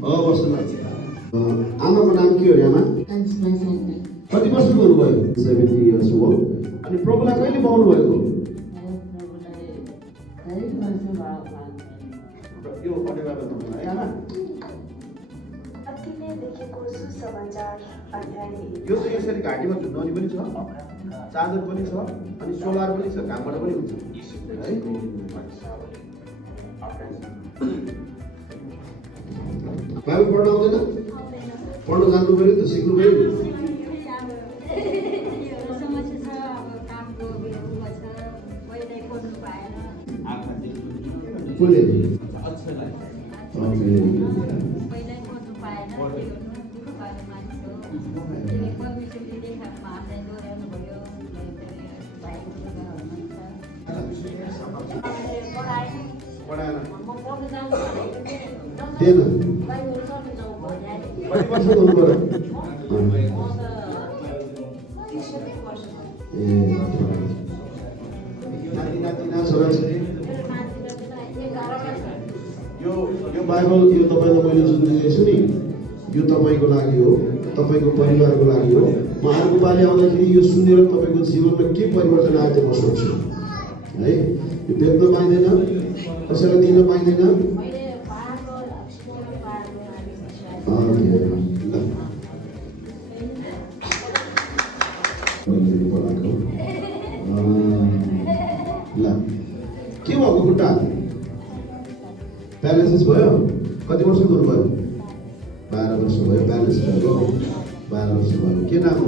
बस्नु। आमाको नाम के हो आमा? कति वर्षको हुनुभयो? 70 इयर्स हो। अनि प्रभुलाई कहिले पाउनु भएको? यो पढेर बताउनु है आमा। अतिले लेखेको सुसमाचार अध्याय। यो चाहिँ यसरी घाँटीमा झुन्डाउने पनि छ, चादर पनि छ, अनि सोलार पनि छ, घामबाट पनि हुन्छ है। बाइबल पढ्न आउँदैन? पढ्न जान्नु पऱ्यो त, सिक्नु पऱ्यो। कसले? यो बाइबल यो तपाईँलाई मैले जुन दिएको छु नि, यो तपाईँको लागि हो, तपाईँको परिवारको लागि हो। म अर्को पालि आउँदाखेरि यो सुनेर तपाईँको जीवनमा के परिवर्तन आयो त्यो म सोध्छु है। यो बेच्न पाइँदैन, कसैलाई दिन पाइँदैन। ल के भएको खुट्टा? प्यारालाइसिस भयो? कति वर्षको हुनुभयो? 12 वर्ष भयो। प्यारालाइसिस भएको 12 वर्ष भयो। के नाम हो?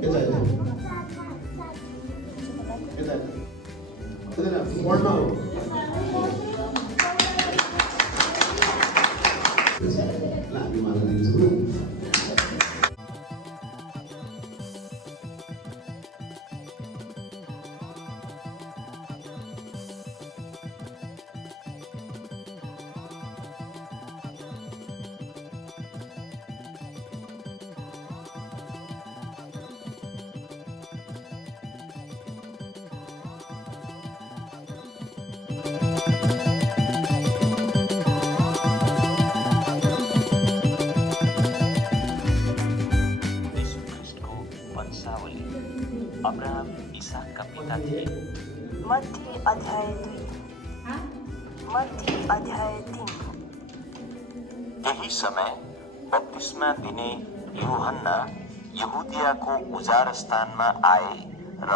के चाहियो? पढ्न हो। ल हामी माला दिन्छौँ। अब्राहम इसाकका पिता थिए। मत्ती अध्याय 3। यही समय बत्तिस्मा दिने यूहन्ना यहुदियाको उजार स्थानमा आए र